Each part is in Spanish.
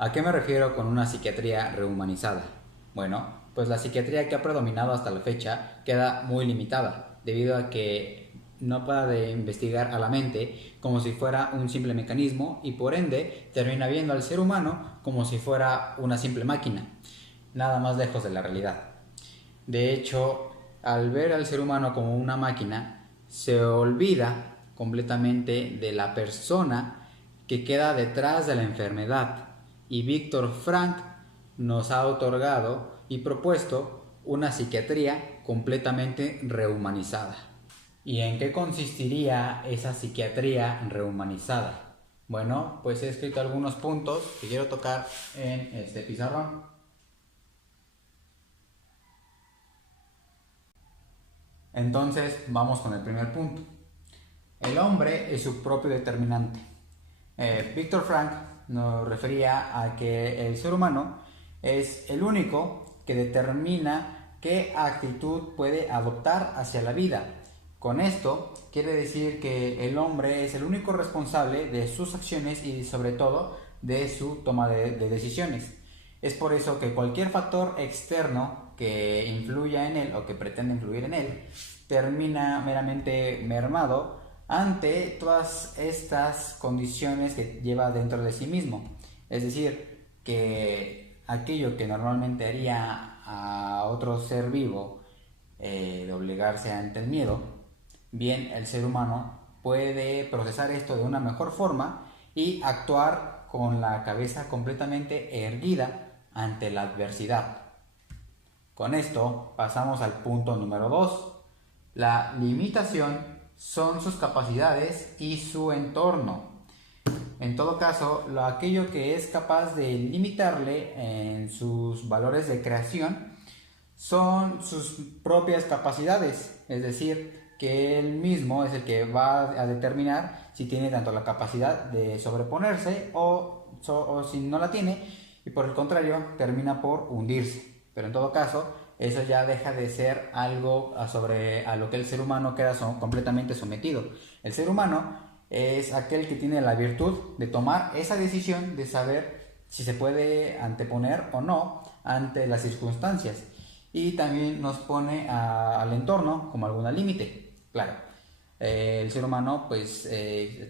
¿A qué me refiero con una psiquiatría rehumanizada? Bueno, pues la psiquiatría que ha predominado hasta la fecha queda muy limitada, debido a que no puede investigar a la mente como si fuera un simple mecanismo y por ende termina viendo al ser humano como si fuera una simple máquina, nada más lejos de la realidad. De hecho, al ver al ser humano como una máquina, se olvida completamente de la persona que queda detrás de la enfermedad. Y Víctor Frank nos ha otorgado y propuesto una psiquiatría completamente rehumanizada. ¿Y en qué consistiría esa psiquiatría rehumanizada? Bueno, pues he escrito algunos puntos que quiero tocar en este pizarrón. Entonces, vamos con el primer punto. El hombre es su propio determinante. Víctor Frank nos refería a que el ser humano es el único que determina qué actitud puede adoptar hacia la vida. Con esto quiere decir que el hombre es el único responsable de sus acciones y sobre todo de su toma de decisiones. Es por eso que cualquier factor externo que influya en él o que pretenda influir en él termina meramente mermado ante todas estas condiciones que lleva dentro de sí mismo. Es decir, que aquello que normalmente haría a otro ser vivo doblegarse ante el miedo, bien el ser humano puede procesar esto de una mejor forma y actuar con la cabeza completamente erguida ante la adversidad. Con esto pasamos al punto número 2. La limitación son sus capacidades y su entorno. En todo caso, aquello que es capaz de limitarle en sus valores de creación son sus propias capacidades, es decir, que él mismo es el que va a determinar si tiene tanto la capacidad de sobreponerse o si no la tiene y por el contrario termina por hundirse. Pero en todo caso, eso ya deja de ser algo a lo que el ser humano queda completamente sometido. El ser humano es aquel que tiene la virtud de tomar esa decisión de saber si se puede anteponer o no ante las circunstancias y también nos pone al entorno como algún límite. Claro, el ser humano pues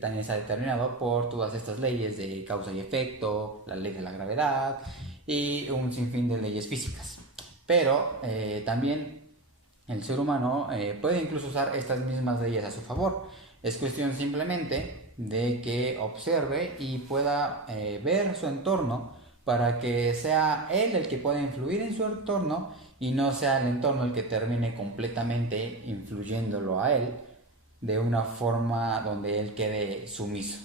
también está determinado por todas estas leyes de causa y efecto, la ley de la gravedad y un sinfín de leyes físicas. Pero también el ser humano puede incluso usar estas mismas leyes a su favor. Es cuestión simplemente de que observe y pueda ver su entorno para que sea él el que pueda influir en su entorno y no sea el entorno el que termine completamente influyéndolo a él de una forma donde él quede sumiso.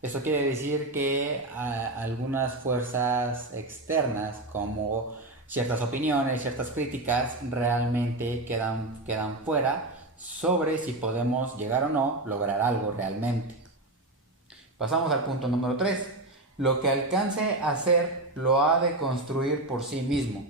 Eso quiere decir que algunas fuerzas externas como ciertas opiniones, ciertas críticas realmente quedan fuera sobre si podemos llegar o no lograr algo realmente. Pasamos al punto número 3. Lo que alcance a hacer lo ha de construir por sí mismo.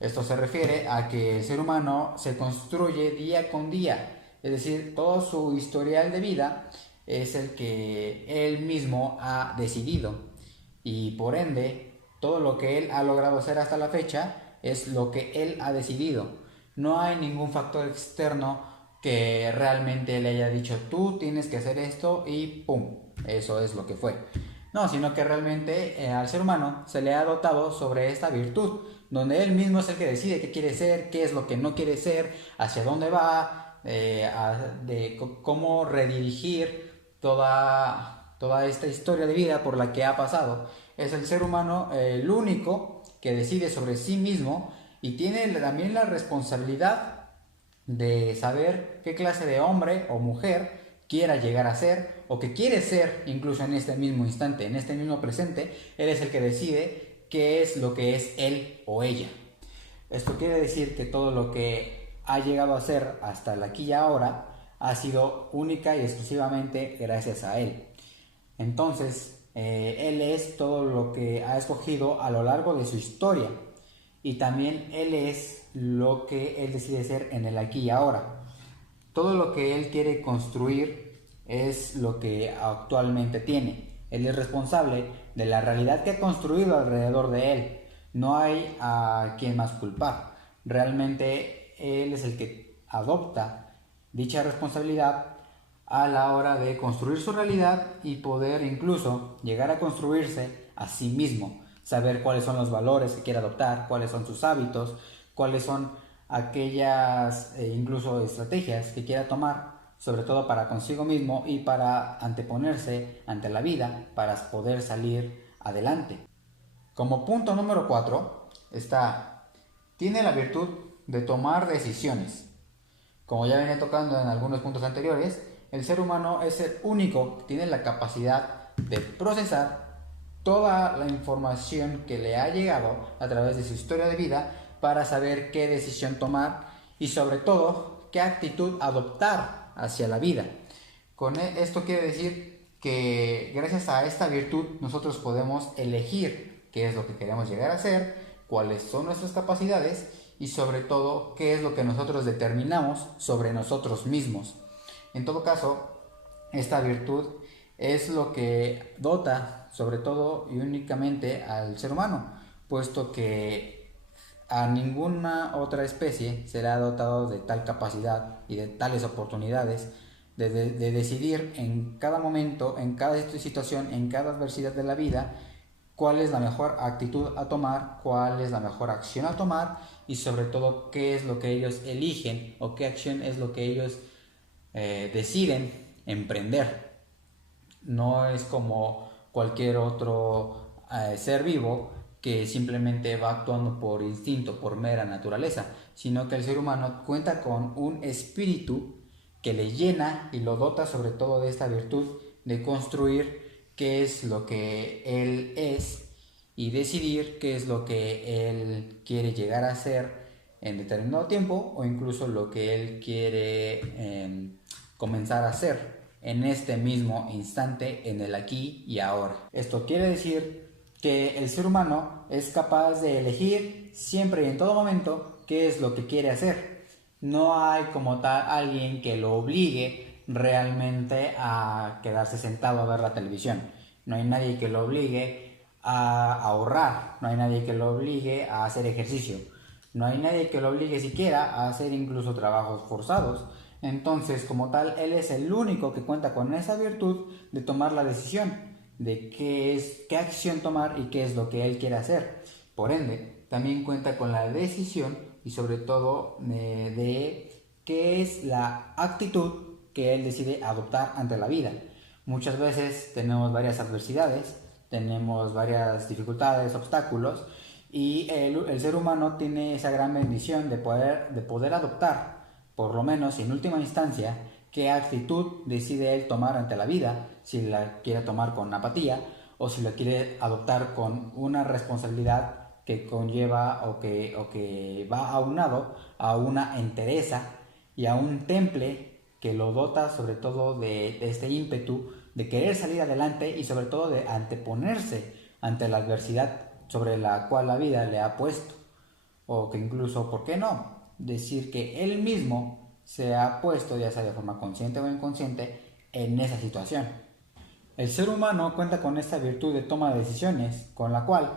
Esto se refiere a que el ser humano se construye día con día, es decir, todo su historial de vida es el que él mismo ha decidido y por ende todo lo que él ha logrado hacer hasta la fecha es lo que él ha decidido. No hay ningún factor externo que realmente le haya dicho tú tienes que hacer esto y pum, eso es lo que fue. No, sino que realmente al ser humano se le ha dotado sobre esta virtud, donde él mismo es el que decide qué quiere ser, qué es lo que no quiere ser, hacia dónde va, de cómo redirigir toda esta historia de vida por la que ha pasado. Es el ser humano el único que decide sobre sí mismo y tiene también la responsabilidad de saber qué clase de hombre o mujer quiera llegar a ser o que quiere ser incluso en este mismo instante, en este mismo presente. Él es el que decide qué es lo que es él o ella. Esto quiere decir que todo lo que ha llegado a ser hasta el aquí y ahora ha sido única y exclusivamente gracias a él. Entonces, él es todo lo que ha escogido a lo largo de su historia y también él es lo que él decide ser en el aquí y ahora. Todo lo que él quiere construir es lo que actualmente tiene. Él es responsable de la realidad que ha construido alrededor de él. No hay a quien más culpar. Realmente él es el que adopta dicha responsabilidad a la hora de construir su realidad y poder incluso llegar a construirse a sí mismo, saber cuáles son los valores que quiere adoptar, cuáles son sus hábitos, cuáles son aquellas incluso estrategias que quiera tomar, sobre todo para consigo mismo y para anteponerse ante la vida, para poder salir adelante. Como punto número 4 tiene la virtud de tomar decisiones. Como ya venía tocando en algunos puntos anteriores, el ser humano es el único que tiene la capacidad de procesar toda la información que le ha llegado a través de su historia de vida para saber qué decisión tomar y sobre todo qué actitud adoptar hacia la vida. Con esto quiere decir que gracias a esta virtud nosotros podemos elegir qué es lo que queremos llegar a ser, cuáles son nuestras capacidades y sobre todo qué es lo que nosotros determinamos sobre nosotros mismos. En todo caso, esta virtud es lo que dota sobre todo y únicamente al ser humano, puesto que a ninguna otra especie será dotado de tal capacidad y de tales oportunidades de decidir en cada momento, en cada situación, en cada adversidad de la vida, cuál es la mejor actitud a tomar, cuál es la mejor acción a tomar y sobre todo qué es lo que ellos eligen o qué acción es lo que ellos deciden emprender. No es como cualquier otro ser vivo que simplemente va actuando por instinto, por mera naturaleza, sino que el ser humano cuenta con un espíritu que le llena y lo dota sobre todo de esta virtud de construir qué es lo que él es y decidir qué es lo que él quiere llegar a ser en determinado tiempo o incluso lo que él quiere comenzar a hacer en este mismo instante, en el aquí y ahora. Esto quiere decir que el ser humano es capaz de elegir siempre y en todo momento qué es lo que quiere hacer. No hay como tal alguien que lo obligue realmente a quedarse sentado a ver la televisión. No hay nadie que lo obligue a ahorrar, no hay nadie que lo obligue a hacer ejercicio, no hay nadie que lo obligue siquiera a hacer incluso trabajos forzados. Entonces, como tal, él es el único que cuenta con esa virtud de tomar la decisión de qué acción tomar y qué es lo que él quiere hacer. Por ende, también cuenta con la decisión y sobre todo de qué es la actitud que él decide adoptar ante la vida. Muchas veces tenemos varias adversidades, tenemos varias dificultades, obstáculos y el ser humano tiene esa gran bendición de poder adoptar, por lo menos en última instancia, qué actitud decide él tomar ante la vida, si la quiere tomar con apatía o si la quiere adoptar con una responsabilidad que conlleva o que va aunado a una entereza y a un temple que lo dota sobre todo de este ímpetu de querer salir adelante y sobre todo de anteponerse ante la adversidad sobre la cual la vida le ha puesto, o que incluso, ¿por qué no?, decir que él mismo se ha puesto, ya sea de forma consciente o inconsciente, en esa situación. El ser humano cuenta con esta virtud de toma de decisiones, con la cual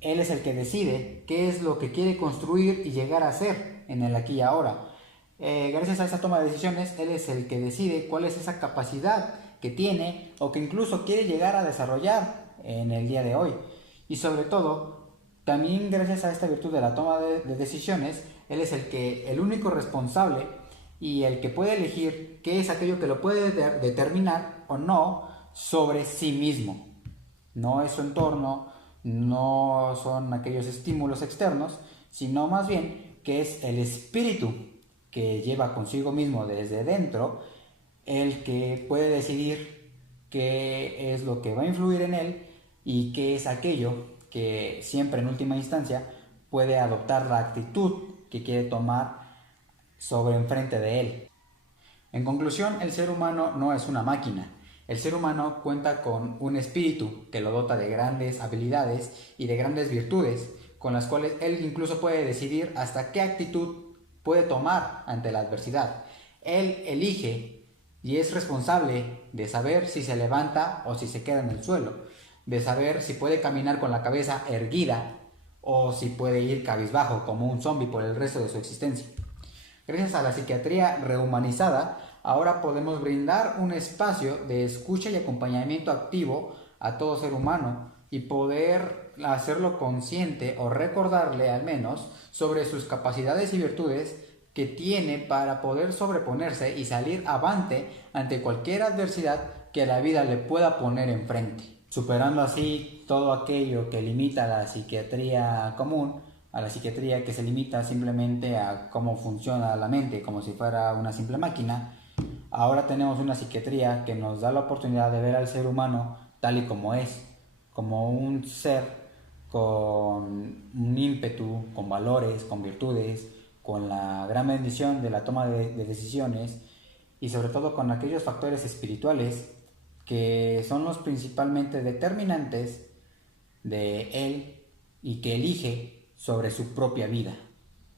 él es el que decide qué es lo que quiere construir y llegar a ser en el aquí y ahora. Gracias a esa toma de decisiones, él es el que decide cuál es esa capacidad que tiene o que incluso quiere llegar a desarrollar en el día de hoy. Y sobre todo, también gracias a esta virtud de la toma de decisiones, él es el único responsable y el que puede elegir qué es aquello que lo puede determinar o no sobre sí mismo. No es su entorno, no son aquellos estímulos externos, sino más bien que es el espíritu que lleva consigo mismo desde dentro el que puede decidir qué es lo que va a influir en él y qué es aquello que siempre en última instancia puede adoptar la actitud que quiere tomar sobre enfrente de él. En conclusión, el ser humano no es una máquina. El ser humano cuenta con un espíritu que lo dota de grandes habilidades y de grandes virtudes, con las cuales él incluso puede decidir hasta qué actitud puede tomar ante la adversidad. Él elige y es responsable de saber si se levanta o si se queda en el suelo. de saber si puede caminar con la cabeza erguida o si puede ir cabizbajo como un zombie por el resto de su existencia. Gracias a la psiquiatría rehumanizada, ahora podemos brindar un espacio de escucha y acompañamiento activo a todo ser humano y poder hacerlo consciente o recordarle al menos sobre sus capacidades y virtudes que tiene para poder sobreponerse y salir avante ante cualquier adversidad que la vida le pueda poner enfrente, superando así todo aquello que limita a la psiquiatría común, a la psiquiatría que se limita simplemente a cómo funciona la mente, como si fuera una simple máquina. Ahora tenemos una psiquiatría que nos da la oportunidad de ver al ser humano tal y como es, como un ser con un ímpetu, con valores, con virtudes, con la gran bendición de la toma de decisiones y sobre todo con aquellos factores espirituales que son los principalmente determinantes de él y que elige sobre su propia vida.